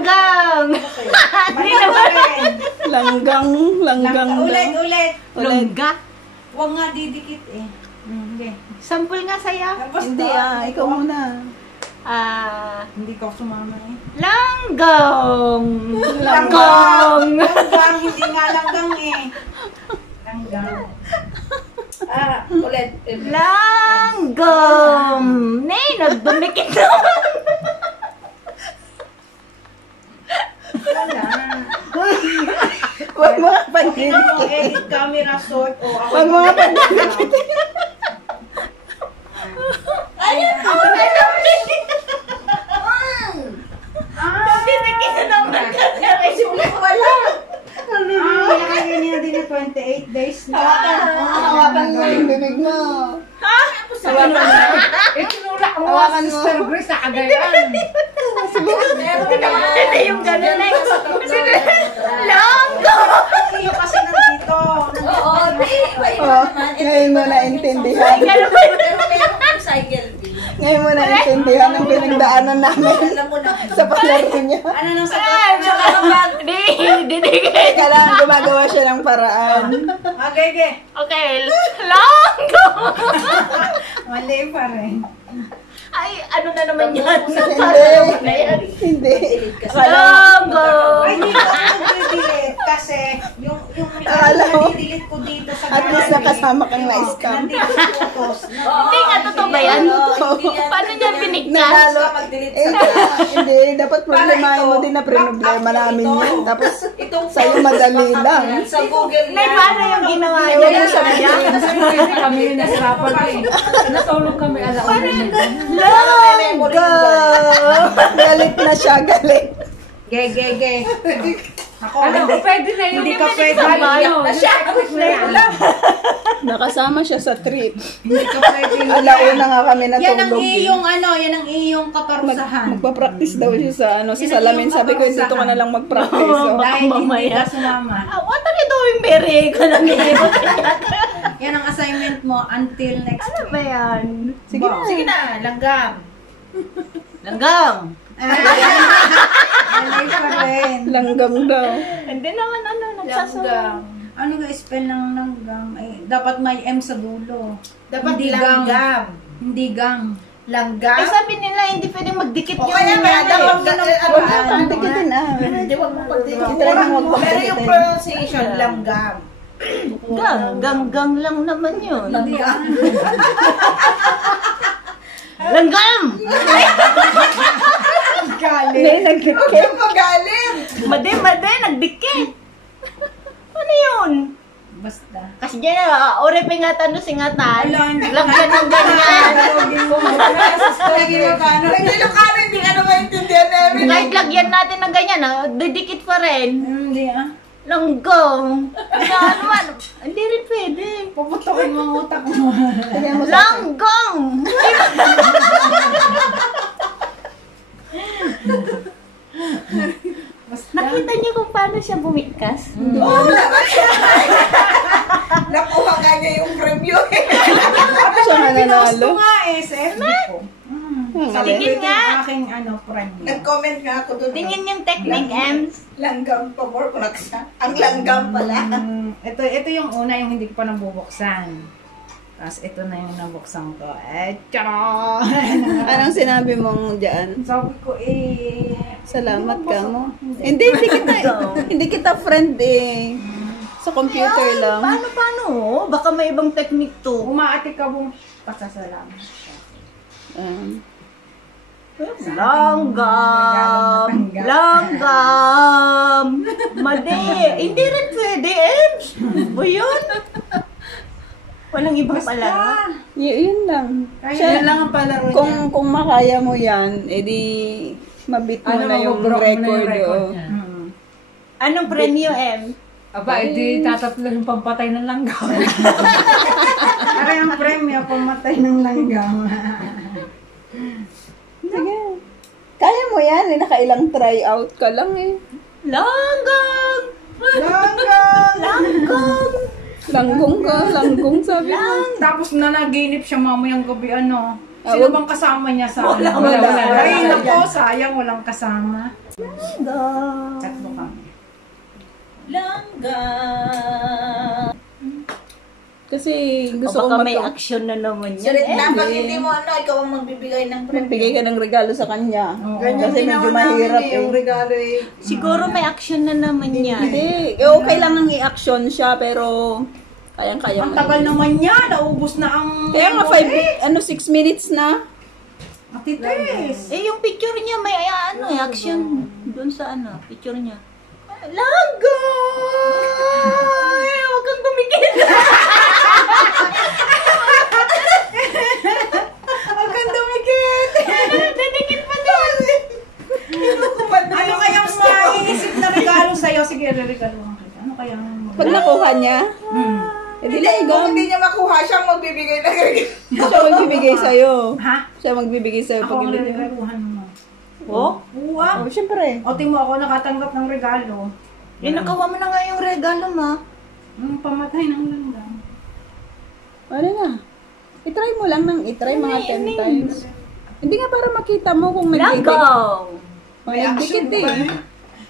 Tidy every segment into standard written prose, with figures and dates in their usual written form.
Langgang! Hindi naman. Langgang. Ulit. Langga? Huwag nga didikit eh. Okay. Sample nga saya. Hindi ikaw muna. Hindi ko sumama eh. Langgang! Langgang! Langgang, hindi nga langgang eh. Langgang. Ulit. Langgam! Nay, nagdumikit naman. Wala. Huwag mga pandikit. Edit camera sort o ako. Huwag mga pandikit. Ayun po, nagdumikit na naman. Wala. Nilagay niya din na 28 days na. Hawakan mo yung bibig mo. Itinulak mo Hawakan mo. Sister Grace sa Cagayan. Hindi yung gano'n na yung Langgam! Iyo kasi nandito. Oo, Ngayon mo naintindihan. pero meron yung cycle B. Ngayon mo naintindihan ang pinagdaanan namin Alam mo na. sa palaro niya. Ano nang sagot? Hindi. Kailangan gumagawa siya ng paraan. Okay. Okay, langgam! Mali pa rin. Ay, ano na naman yan? Hindi. Langgam! Ay, hindi ko mag-delete kasi yung Akala mo, delete ko dito sa at least nakasama kang na-scam. Nandito sa photos. Hindi nga, totoo ba yan? Paano niya binigkas? Nanalo. Mag-delete Hindi, dapat problemahin mo din na problema namin yun. Tapos, sa'yo madali lang. sa Google Nay, paano yung ginawa niya? Ewan mo sa Kasi kami nasrapan eh. Natulog kami alauna. Langgam! Galit na siya, galit. Ge. Ako, Ano, pwede na yun. hindi ka pwede. Nakasama siya sa trip. Hindi ka pwede. Alauna nga kami Yan ang natulog. yan ang iyong kaparusahan. Magpa-practice daw siya sa sa salamin. Sabi ko, dito ka na lang mag-practice. So. Dahil hindi mamaya. ka sumama. What are you doing, Mary? Ka lang Yan ang assignment mo until next Ano week. ba yan? Sige na. Sige na, langgam. Langgam! Mali pa rin. Langgam daw. Hindi naman nagsasawa. Langgam. Ano nga spell ng langgam? Ay, dapat may M sa dulo. Dapat Hindi langgam. Hindi gang. Langgam. Eh, sabi nila, hindi pwedeng magdikit O yung kaya nga, nangyari. dapat Huwag mo pang tikitin Hindi, wag mo pagdikitin. Try mo wag Pero yung pagdikitin. pronunciation, langgam. Gang lang naman yun. Langgam. Langgam! Hindi, nagkikip. Magaling! Made, nagdikit. Ano yun? Basta. Kasi dyan ore pingatan no singatan. Wala, hindi. Lagyan ng ganyan. Nagilukano, hindi ka na maintindihan namin. Kahit lagyan natin ng ganyan, didikit pa rin. Hindi Langgam. Ano naman? Hindi rin pwede. Puputokin mo ang utak mo. Tingnan mo sa Langgam! Nakita niyo kung paano siya bumigkas? Oo, naman siya. Nakuha nga niya yung preview eh. siya Pinost nanalo. ko nga eh sa FB ko. Sabi ko Tingin yung nga. aking friend. Nag-comment nga ako doon. Tingin yung technique, Ems. Langgam pa more siya. Ang langgam pala. Ito yung una yung hindi ko pa nabubuksan. Tapos ito na yung nabuksan ko. Tara! Anong sinabi mong dyan? Sabi ko Salamat ka mo. Hindi kita friend eh. Sa computer lang. Paano? Baka may ibang technique to. umaati ka mong pasasalamat. Langgam! Langgam! Mali! Hindi rin pwede, Ems. O yun? Walang ibang pala. Yun lang. Yan lang ang palaro niya. Kung makaya mo yan, edi mabit mo na yung record. Oh. niya. Anong premyo, Em? Aba, edi tatatlo yung pampatay ng langgam. Para yung premyo, pumatay ng langgam. Sige. Kaya mo yan, nakailang try out ka lang eh. Langgam! Langgam! Langgam! Langgong sabi mo. Tapos nanaginip siya mamayang gabi, Ah, Sino wag- bang kasama niya sa wala. Ay, nako, sayang, walang kasama. Tatlo kami. Langga. Kasi gusto O ko baka may action na naman yan. Sulit na, pag hindi mo ikaw ang magbibigay ng premyo. magbigay ka ng regalo sa kanya. Ganyan Kasi din medyo naman mahirap namin yung regalo eh. Siguro may action na naman yan. Hindi. Okay lang ang i-action siya, pero kayang-kaya Ang mo. tagal naman niya, naubos na ang... Kaya nga 6 minutes na. Atites. Eh, yung picture niya may action doon sa picture niya. Lagoy! Huwag kang tumigil! Huwag kang dumikit. Dadikit pa doon! Ano kayang maiisip na regalo sa'yo? Sige, re-regalo kita. Ano kayang... Pag nakuha niya, Hindi, kung hindi niya makuha, siya ang magbibigay ng regalo. siya magbibigay sa'yo. Ha? Siya magbibigay sa'yo Ako pag ang ibigay. re-regaluhan mo. Oh? Oo ah. Oh, syempre. O, tingin mo ako nakatanggap ng regalo. Eh, nakawa mo na nga yung regalo, ma. Pamatay ng langgam. Ano na? I-try mo lang itry mga 10 times. Hindi nga para makita mo kung nagdikit. Langaw! Nagdikit eh.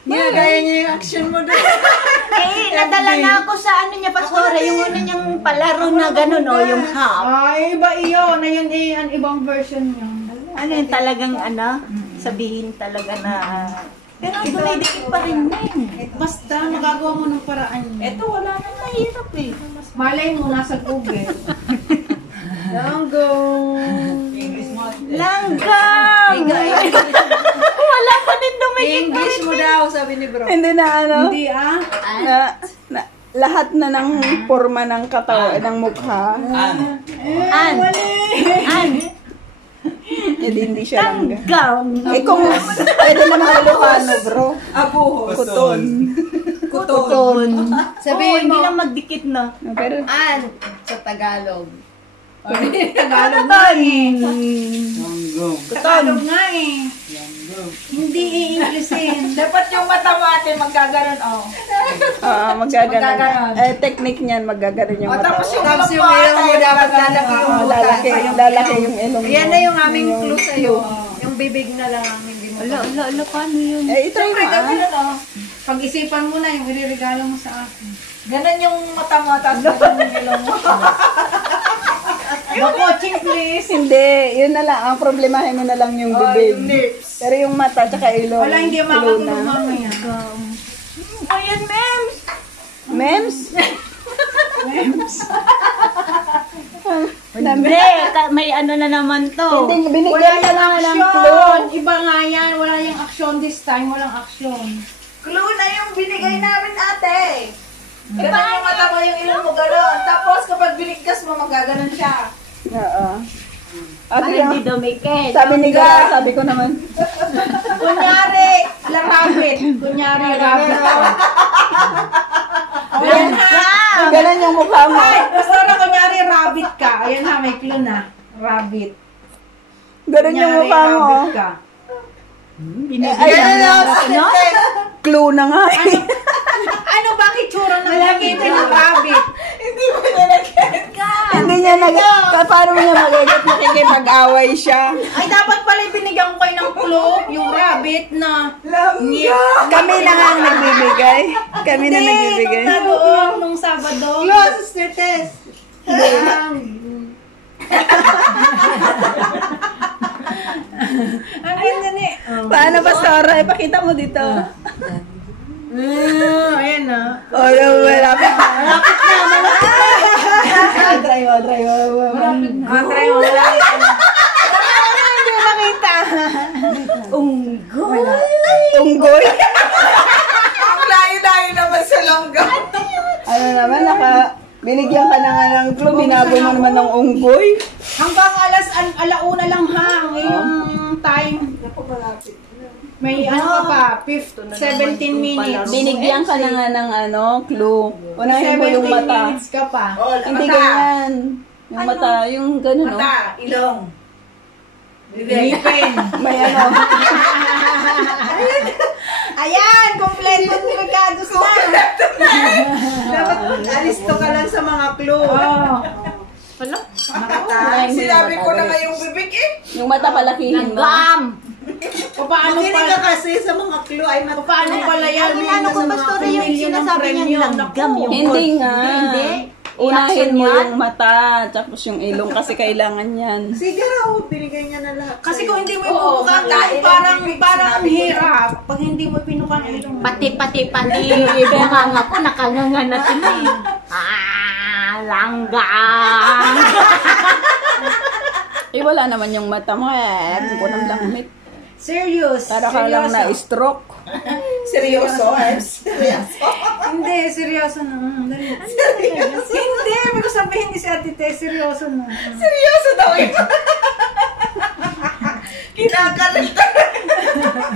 Ginagaya niya yung action mo doon. Eh, nadala na ako sa niya, Pastora, yung una niyang palaro na gano'n, yung half. Ay, iba iyo. Na yun eh, ang ibang version yun. Ano yung talagang sabihin talaga na, pero dumidikit pa rin din. Basta, magagawa mo ng paraan yun. Ito, wala nang mahirap eh. Malay mo, nasa Google. Langgam! Wala pa din dumikit pa rin. mo daw, sabi ni bro. Hindi na Hindi ah. na lahat na ng forma ng katawan, ng mukha. An! Hindi siya langga. Langgam! Eh kung pwede naman Ilocano, bro. Abuho. Kuton. Kuton. Sabihin Hindi mo. lang magdikit na. Pero Sa Tagalog. Tagalog nga eh. Tagalog nga eh. Hindi i-Englishin. Dapat yung mata mo ate magkaganon, oh. magaganon. Technique niyan, magaganon yung mata. Tapos yung ilong mo dapat lalaki yung Lalaki yung ilong mo. Yan na yung aming clue sa'yo. Yung bibig na lang ang hindi mo. Ala, paano yun? I-try mo Pag-isipan mo na yung iriregalo mo sa akin. Ganon yung mata mo, tapos ganon yung ilong mo. No coaching please. Hindi, yun na lang. Ang problemahin mo na lang yung bibig. yung lips. Pero yung mata, tsaka ilong. Wala, hindi makakatulog mamaya. Ayan, mems! Mems? Hindi, may ano na naman to. Hindi, Wala binigyan ka yung na ng action. clue. Iba nga yan. Wala yung action this time. Walang action. Clue na yung binigay namin ate. Ganon yung mata mo, yung ilong mo, ganon. Tapos kapag binigkas mo, magaganon siya. Oo. At Para hindi dumikit. sabi ni Gara, sabi ko naman. Kunyari, rabbit. Kunyari, rabbit. Ayan ha. Ganun yung mukha mo. Ay, basta na kunyari, rabbit ka. Ayan ha, may clue na. Rabbit. Ganun yung Kunyari, mukha mo. rabbit ka. Ay, ano? Clue na nga. Ano ba kitsura ng nagitin ng rabbit? Hindi mo nalagyan ka. Hindi niya paano mo niya magagat nakikipag-away siya. Ay, dapat pala binigyan ko kayo ng clue, yung rabbit na... Kami na nga ang nagbibigay. Kami na nagbibigay. Nung doon, nung Sabado. Close, Sister Tess. Ang ganda ni... Paano ba, Sora? Ipakita mo dito. Ayan na. Oh, no, malapit na. Malapit na. Try mo. Try mo, wala. Hindi nakita. Unggoy! Unggoy. Ang layo-layo naman sa longga. Ano naman, binigyan ka na nga ng clue, binago mo naman ng unggoy. Hanggang alauna lang ha, ngayong time. May ano ka pa, 17 minutes. Binigyan ka na nga ng clue. Unahin mo yung 17 mata. minutes ka pa. Hindi ganyan. Yung mata, yung gano'n, no? Mata, ilong. Ngipin. May ano. Ayan, kompleto ng regados na. Dapat alisto ka lang sa mga clue. Oh. Mata. Sinabi ko na nga yung bibig eh. Yung mata palakihin mo. Langgam! Paano Makinig pala? ka kasi sa mga clue ay Paano pala yan? Ang ano ko, Pastora, yung sinasabi niya langgam yung Hindi nga. Hindi. Unahin mo Reaction yan. yung mata, tapos yung ilong kasi kailangan yan. Sige raw, binigay niya na lahat. Kasi sa'yo. kung hindi mo ipupukan, parang ang hirap. Pag hindi mo pinukan ang ilong. Pati. Bunganga ko, nakanganga na tingin. Langgam. Eh, wala naman yung mata mo eh. Kunang langmit. Serious. Para ka lang na-stroke. Seryoso, Ernst? Hindi, seryoso na. Dali. Hindi, pero sabihin ni si Ate Te, seryoso na. Seryoso daw ito. Kinakalita.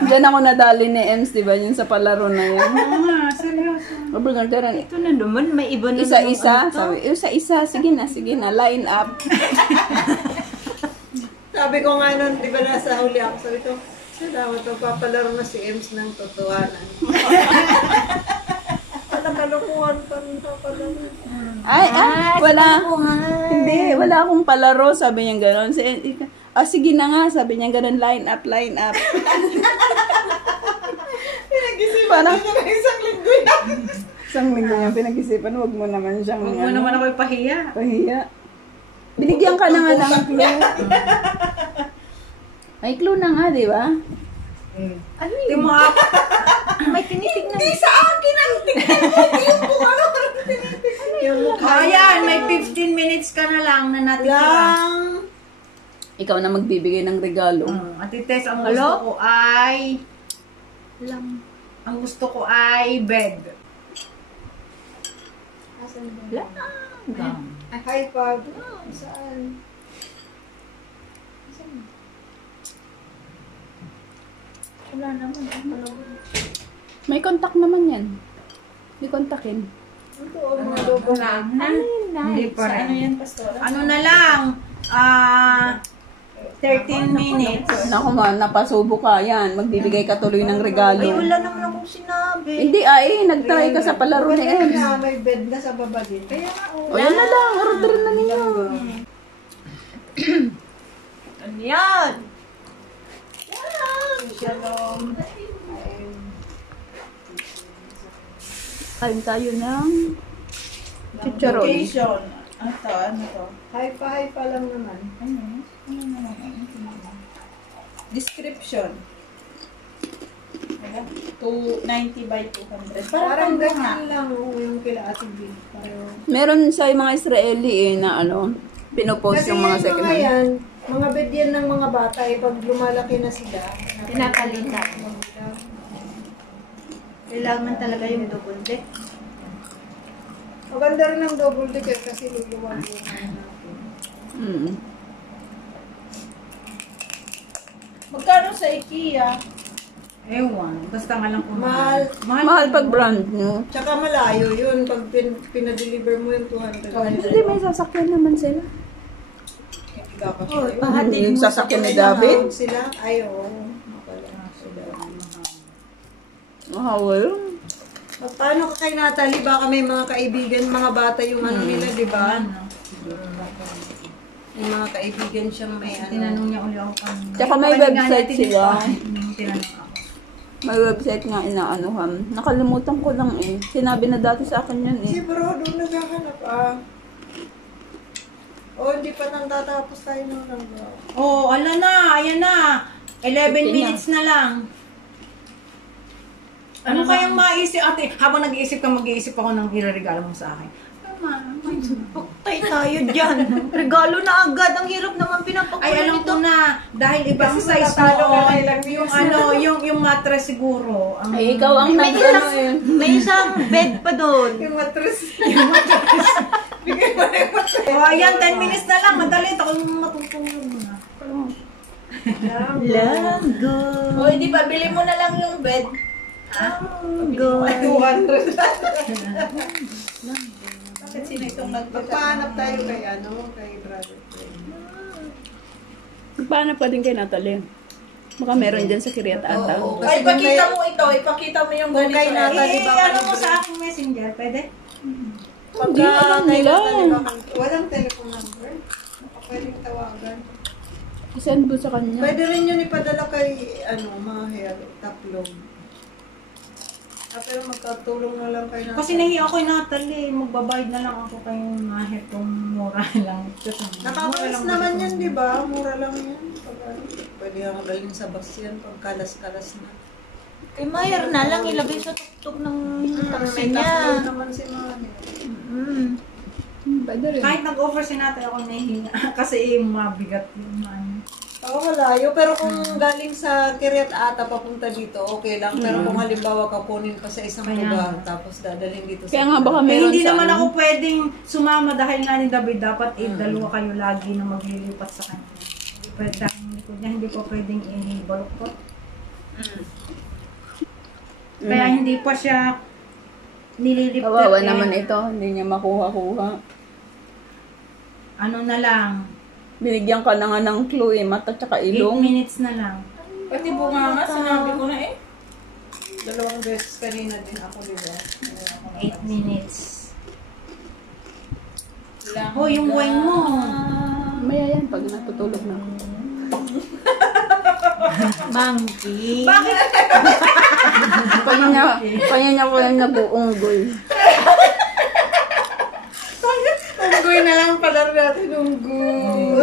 Diyan ako nadali ni Ems, di ba? Yung sa palaro na yan. Oo nga, seryoso. Ito na naman, may iba na Isa-isa. naman ano to. Sabi, isa-isa. Sige na. Line up. Sabi ko nga nun, di ba nasa huli ako, sabi ko, salamat, magpapalaro na si Ems ng totohanan. Walang kalukuhan pa rin papalaro. Ay, wala. Buhay. Hindi, wala akong palaro. Sabi niya gano'n. Sige na nga. Sabi niya gano'n. Line up. Pinag-isipan Parang- niya ng isang linggo yan. Isang linggo niya pinag-isipan. Huwag mo naman siyang Huwag mo naman ako ipahiya. pahiya. Binigyan ka na nga ng clue. May clue na nga, di ba? Ano Di yun? mo ako. May tinitignan. Di sa akin ang tingnan mo, yung kung ano tinitignan. Yung mukha Ayan, may 15 minutes ka na lang na natitira. lang. Ikaw na magbibigay ng regalo. Ate Tess, ang Hello? gusto ko ay... Ang gusto ko ay bed. Langgam. High five. Saan? Wala naman. May contact naman yan. May kontakin. Ito, mga logo. Hindi pa rin. Ano yan, Pastora? Ano na lang, 13 minutes. Naku nga, napasubo ka. Yan, magbibigay ka tuloy ng regalo. Ay, wala naman akong sinabi. Hindi nagtry ka sa palaro ni Maganda Ems. na, may bed na sa baba din. Kaya nga, O yan na lang, order na ninyo. Ano yan? Shalom. Kain tayo ng chicharon. Vacation. Ano to? High five pa lang naman. Description. 290 by 200. Parang ganyan lang yung kila Ate B. Meron sa mga Israeli na pinopost Kasi yung mga yung second mga hand. yan, mga bed yan ng mga bata, pag lumalaki na sila, Pinapalitan. Kailangan talaga yung double deck. Maganda rin ang double decker kasi luluwag yung natin. Magkano sa IKEA? Ewan, basta nga lang kung Mahal. Mahal pag brand new. Tsaka malayo yun pag pinadeliver mo yung 200. Hindi, may sasakyan naman sila. Dapat Oh, yun. pahatid Yung mo. sasakyan ni May David. nahawag sila? Ay, oo. Makala sila. Mahawal. Paano ka kay Natalie? Baka may mga kaibigan, mga bata yung ano nila, di ba? Yung mga kaibigan siyang may ano. Tinanong niya uli ako kanina. Tsaka may Pakinig nga website natin sila. ito. Tinanong ako. May website nga inaanuhan. Nakalimutan ko lang eh. Sinabi na dati sa akin yan Si eh. bro, doon naghahanap hindi pa nang tatapos tayo ng bro. Oh, ala na, ayan na. 11 15 minutes na lang. Ano kayang maisip, ate? Habang nag-iisip ka, mag-iisip ako ng ireregalo mo sa akin. Paktay tayo dyan. Regalo na agad. Ang hirap naman pinapakulo Ay, alam nito. ko na, dahil ibang Kasi size matatalo ka na noon, ilang yung mattress siguro. Ang, Ay, ikaw ang May may isang bed pa doon. Yung mattress. Oh, ayan, 10 minutes na lang. Madali, ako matutulog na. Langgo. O, hindi pa, bili mo na lang yung bed. Langgo. 200. Bakit sino itong magpahanap tayo kay kay brother. Paano pa din kay Natalie? Baka meron dyan sa Kiryat Ata. Oo, Ay, kasi ipakita mo ito. Ipakita mo yung kung kay ganito. Natalie baka ano mo sa aking messenger, pwede? Hindi, alam nila. walang telephone number. Baka pwedeng tawagan. Isend mo sa kanya. Pwede rin yun ipadala kay, Maher, Taplong. Pero magkatulong na lang kayo na. Kasi nahiya ako yung Natalie. Magbabayad na lang ako kay Maher kung mura lang. Nakakalas naman yan, di ba? Mura lang yan. Pwede nga magaling sa bus yan pag kalas-kalas na. Kay Mayer na lang ilagay sa tuktok ng taxi May niya. Taplong naman si Maher. Pwede rin. Kahit nag-offer si Natalie ako nahiya. Kasi mabigat yung Oo, malayo. Pero kung galing sa Kiryat Ata papunta dito, okay lang. Pero kung halimbawa kukunin pa sa isang lugar, tapos dadalhin dito Kaya nga baka meron hindi sa naman ano. ako pwedeng sumama dahil nga ni David dapat dalawa kayo lagi na maglilipat sa kanya. Hindi pwede dahil hindi ko pwedeng i-balukot. Kaya hindi pa siya nililipat. Kawawa naman ito. Hindi niya makuha-kuha. Ano na lang, Binigyan ka na nga ng clue eh. Mata tsaka 8 ilong. minutes na lang. Pati bunga nga, sinabi ko na eh. 2 beses kanina din ako, di ba? 8 minutes. Oh, yung wine mo. Maya yan pag natutulog na. Monkey. Kanya niya ko yung nag-uunggoy. Unggoy na lang pala natin, unggoy.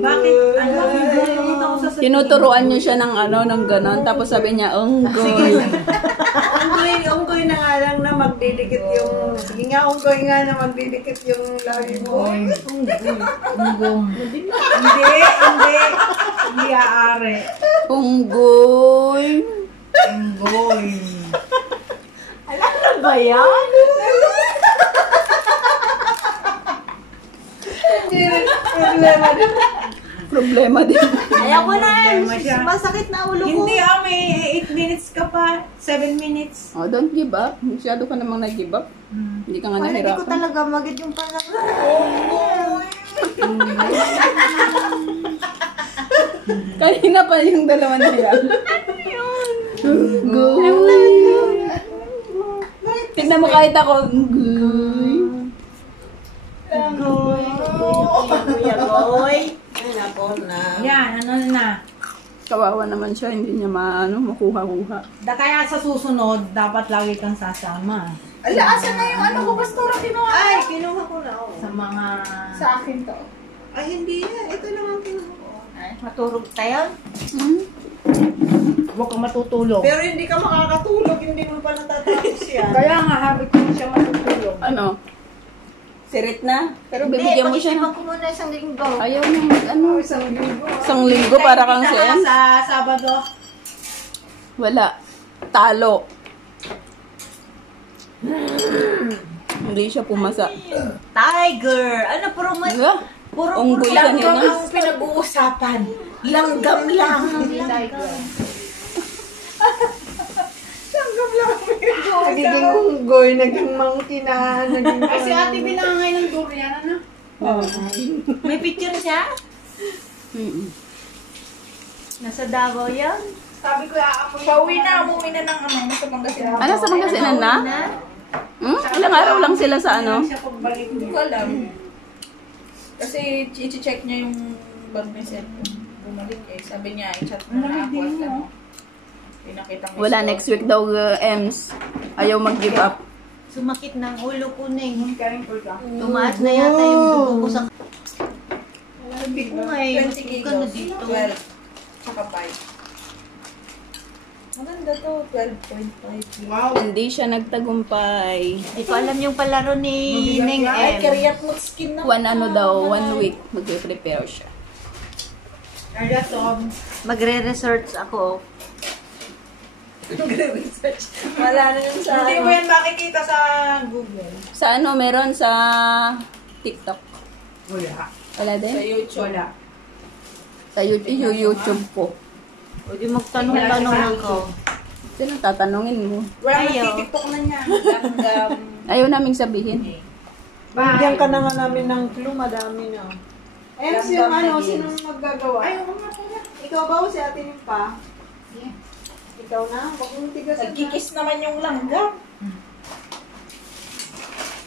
Bakit? Ano? Naglalungit ako sa Tinuturuan niyo siya ng ng ganon. Tapos sabi niya, unggoy. Unggoy na nga lang na magdidikit yung... Sige nga, unggoy nga na magdidikit yung labi mo. Unggong. Hindi. Hindi aare. Unggoy. Unggoy. Ano ba yan? Problema din. Ayaw ko na eh. Problema siya. Masakit na ulo ko. Hindi may 8 minutes ka pa. 7 minutes. Oh, don't give up. Masyado ka namang nag-give up. Hindi ka nga Wala, hindi ko nahirapan. talaga magid yung pangalan. Kanina pa yung dalawa na hirap. Unggoy. Tignan mo kahit ako. Unggoy. Goy. Kuya Goy. Ay, nako na. Yan, ano na. Kawawa naman siya. Hindi niya makuha-kuha. Kaya sa susunod, dapat lagi kang sasama. Ala, asan na yung ano ko, pastora, kinuha? Ay, kinuha ko na. Oh. Sa mga... Sa akin to. Ay, hindi yan. Ito lang ang kinuha ko. Maturog tayo. Huwag kang matutulog. Pero hindi ka makakatulog, hindi mo pa natatapos yan. Kaya nga, habit ko siya matutulog. Ano? Sirit na? Pero Hindi, bibigyan mo siya pag-isipan ng... ko muna isang linggo. Ayaw niya Isang linggo para kang si M. Sa Sabado. Wala. Talo. Hindi siya pumasa. Tiger. Ano, puro may... Diba? Puro Unggoy Langgam kanina. ang pinag-uusapan. Langgam lang. Nagiging unggoy, naging monkey na, naging... Kasi ate binangay ng durian, ano? May picture siya? Nasa Davao yan? Sabi ko, pauwi na, umuwi na ng sa Pangasinan. Ano sa Pangasinan na? Ilang araw lang sila sa ano? Siya pagbalik Hindi ko alam. Kasi i-check niya yung bag ni Seth. Bumalik eh. Sabi niya, i-chat mo na ako at ano. Pinakita ko. Wala, next week daw, Ems. Ayaw mag-give up. Sumakit ng ulo ko na eh. Karing ko ka. Tumaas na yata yung dugo ko sa... Sabi ko nga eh, 20 matuka na kilos. dito. 12. Tsaka 5. Maganda to, 12.5. Wow. Hindi siya nagtagumpay. Hindi ko alam yung palaro ni Neng Ay, M. karyat mo skin na. One week, mag-prepare siya. Kaya to, Magre-research ako. Wala na yung sa... hindi mo yan makikita sa Google. Sa ano, meron sa TikTok. Wala. Wala Sa din? YouTube. Wala. Sa YouTube ko. Pwede magtanong-tanong ako. Sino tatanungin mo? Wala Ayaw. nagtitiktok na niya. Langgam. Ayaw naming sabihin. Bigyan ka na nga namin ng clue, madami na. Ems, yung ano, sinong maggagawa? Ay, oo nga pala. Ikaw ba o si Ate Nimpa? Ikaw na? Huwag mong tigasan na. Nagkikis naman yung langgam.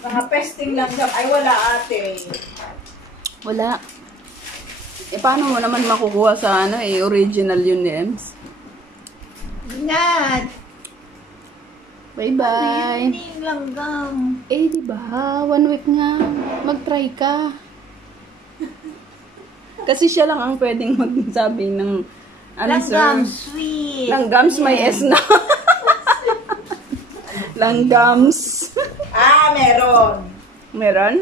Mga pesting langgam. Ay, wala ate. Wala. Eh, paano mo naman makukuha sa original yun ni Ems? Ingat! Bye-bye. Hindi yung langgam. Eh, di ba? 1 week nga. Mag-try ka. Kasi siya lang ang pwedeng magsabi ng Langgam, sir. sweet. Langgams may S na. Langgams. Meron. Meron?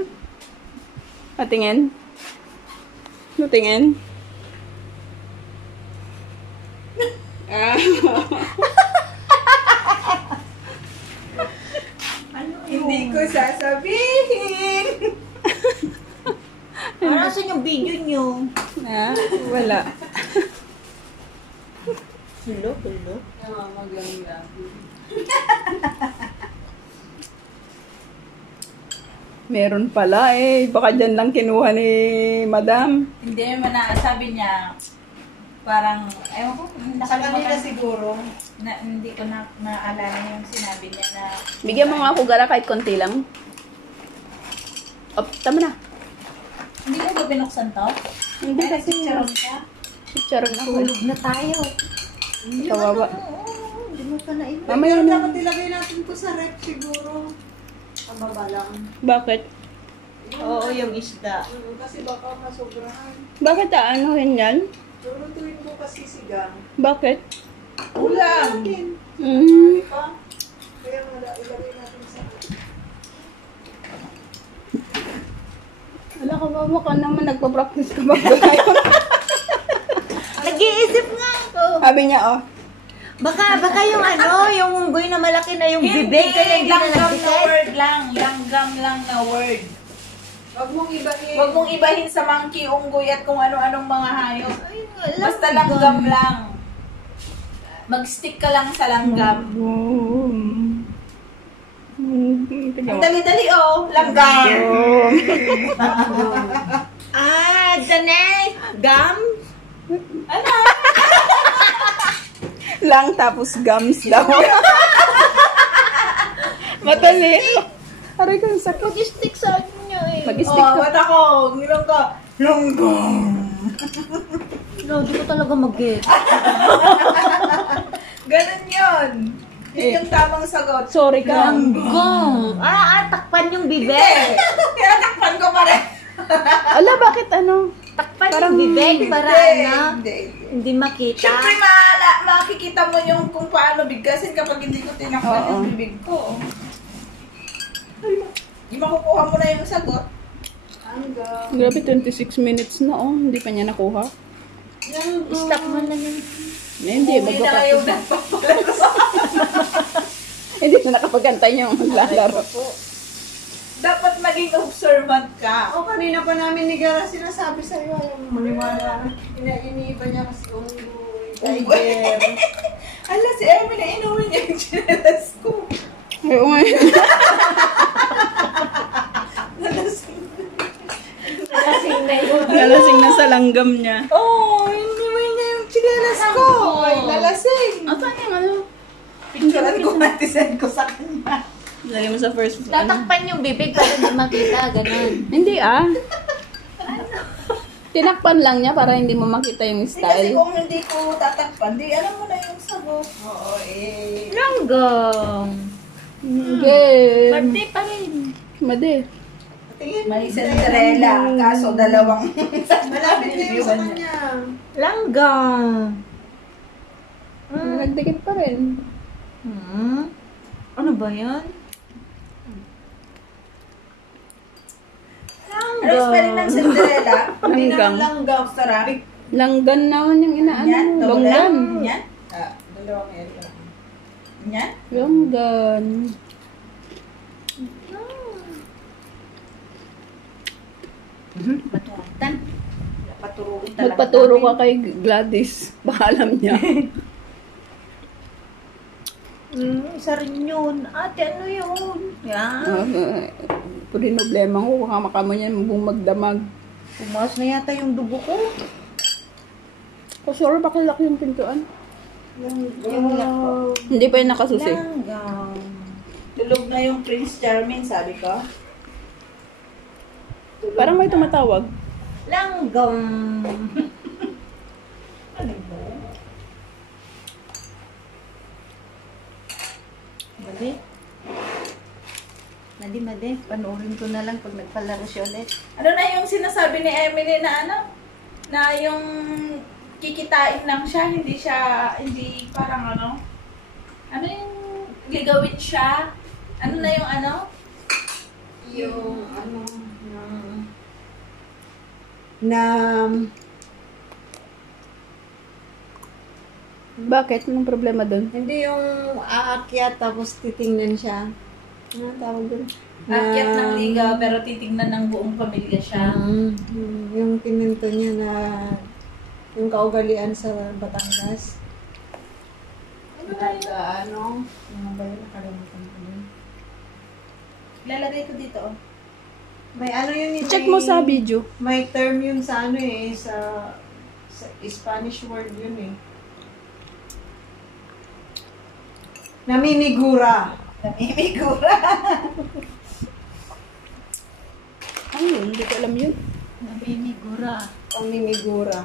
Tingin? Tingin? Hindi ko sasabihin. Nasaan yung video nyo? Wala. Hello? Meron pala eh. Baka dyan lang kinuha ni Madam. Hindi, sabi niya, parang, ewan ko, Sa kanila nakalimutan. siguro. Hindi ko na naalala yung sinabi niya na, Bigyan mo nga ako gara kahit konti lang. Tama na. hindi mo ba binuksan to? Hindi Ay, kasi nagchicharon ka? Charon ako. Tulog na tayo. Kawawa. Hindi mo pa naiba. Mamaya Pero na. dapat ilagay natin to sa rep siguro. Pababa lang. Bakit? Oo, yung isda. Kasi baka masobrahan. Bakit aanuhin yan? Lulutuin ko kasi sigang. Bakit? Ulam! Mm. Kaya ilagay natin sa rep. Wala ka ba? Mukha naman nagpa-practice ka mag-gulay. Nag-iisip nga ako. Sabi niya, oh. Baka yung yung unggoy na malaki na yung bibig, kaya hindi na langgam na nagdikit. word lang. Langgam lang na word. Huwag mong ibahin. Huwag mong ibahin sa monkey, unggoy at kung ano-anong mga hayop. Ay, Basta langgam lang. Mag-stick ka lang sa langgam. Tingnan Ang mo. dali-dali langgam. Danay, gum? Lang tapos gums daw. Matali. Aray ko, sakit. Mag-stick sa inyo eh. Mag-stick ka. Ba't ako? Ngilang ka. Langgam. No, di ko talaga mag-get. Ganun yun. Yun yung tamang sagot. Sorry ka. Langgam. Takpan yung bibig. Kaya takpan ko pa rin. Ala, bakit Takpan Parang yung bibig para Hindi. hindi makita. Siyempre, makikita mo yung kung paano bigkasin kapag hindi ko tinakpan yung bibig ko. Di makukuha mo na yung sagot. Grabe, 26 minutes na Hindi pa niya nakuha. Stop mo na yun. Hindi, Uwi na kayo magpapakita. Hindi na nakapagantay yung maglalaro. Dapat maging observant ka. O, kanina pa namin ni Gara sinasabi sa'yo, ayaw mo maniwala. Iniiba niya kasi unggoy, tiger. Ala, si Ermi na inuwi niya yung chinelas ko. Oo nga. Nalasing na sa langgam niya. Inuwi niya yung chinelas ko. Ay, nalasing. Saan yung Picturean ko, natisend ko sa kanya. Lagay mo sa first. Tatakpan yung bibig para hindi makita. Ganun. Hindi Tinakpan lang niya para hindi mo makita yung Kasi style. kung hindi ko tatakpan, di alam mo na yung sagot. Oo, Langgam. Game. Birthday pa rin. Madi. tingin. May Cinderella, kaso dalawang Malapit na yung sa kanya. Langgam. Nagdikit pa rin. Ano ba yan? Ano spelling ng Cinderella? Langgang. Langgam. Sarap. Langgan naman yung inaano. Yan, Longgan. Yan? Dalawang L. Yan? Longgan. Maturutan. Paturuin talaga. Magpaturo ka kay Gladys. Baka alam niya. Isa rin yun. Ate, ano yun? Yan. Problema ko. Baka makamo niya mabung magdamag. Pumas na yata yung dugo ko. Sorry, bakit laki yung pintuan? Yung Hindi pa yung nakasusi. langgam. Tulog na yung Prince Charming, sabi ko. Parang may tumatawag. Langgam. Madi. Madi. Panoorin ko na lang pag nagpalaro siya ulit. Ano na yung sinasabi ni Emily na ano? Na yung kikitain lang siya, hindi parang ano? Ano yung ligawin siya? Ano na yung ano? Yung na Bakit? Anong problema doon? hindi yung aakyat tapos titingnan siya. Ano tawag doon? Akyat ng liga pero titignan ng buong pamilya siya. Yung kininto niya na yung kaugalian sa Batangas. Ano na yun? Ano ba yun? Nakalimutan ko yun. Lalagay ko dito. Oh. May ano yun eh, Check mo sa video. may term yun sa ano eh, sa Spanish word yun eh. Namimigura. Namimigura. Ay, hindi ko alam yun. Namimigura. Pamimigura.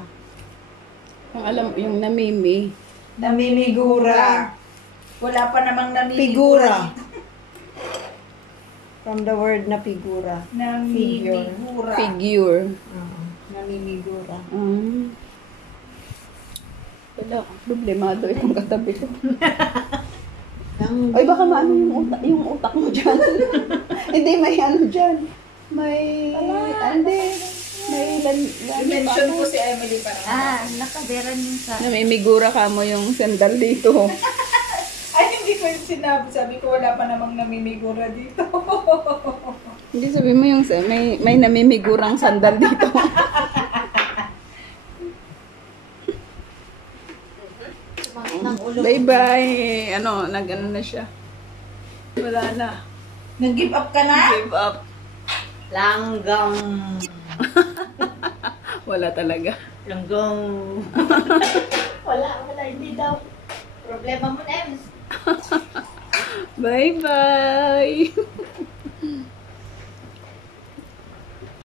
Ang alam, yung namimi. Namimigura. Wala pa namang namimigura. Figura. From the word na figura. Namimigura. Figure. Namimigura. Wala, problemado itong katabi ko. Ay, baka maano yung utak mo dyan. Hindi, may ano dyan. May, I-mention ko si Emily para. Nakaberan yung sa... namimigura ka mo yung sandal dito. Ay, hindi ko yung sinabi. Sabi ko, wala pa namang namimigura dito. Hindi, sabi mo yung may namimigurang sandal dito. Bye-bye. Ano, nag-ano na siya. Wala na. Nag-give up ka na? Give up. Langgam. Wala talaga. Langgam. wala, hindi daw. Problema mo, Ems. Bye-bye.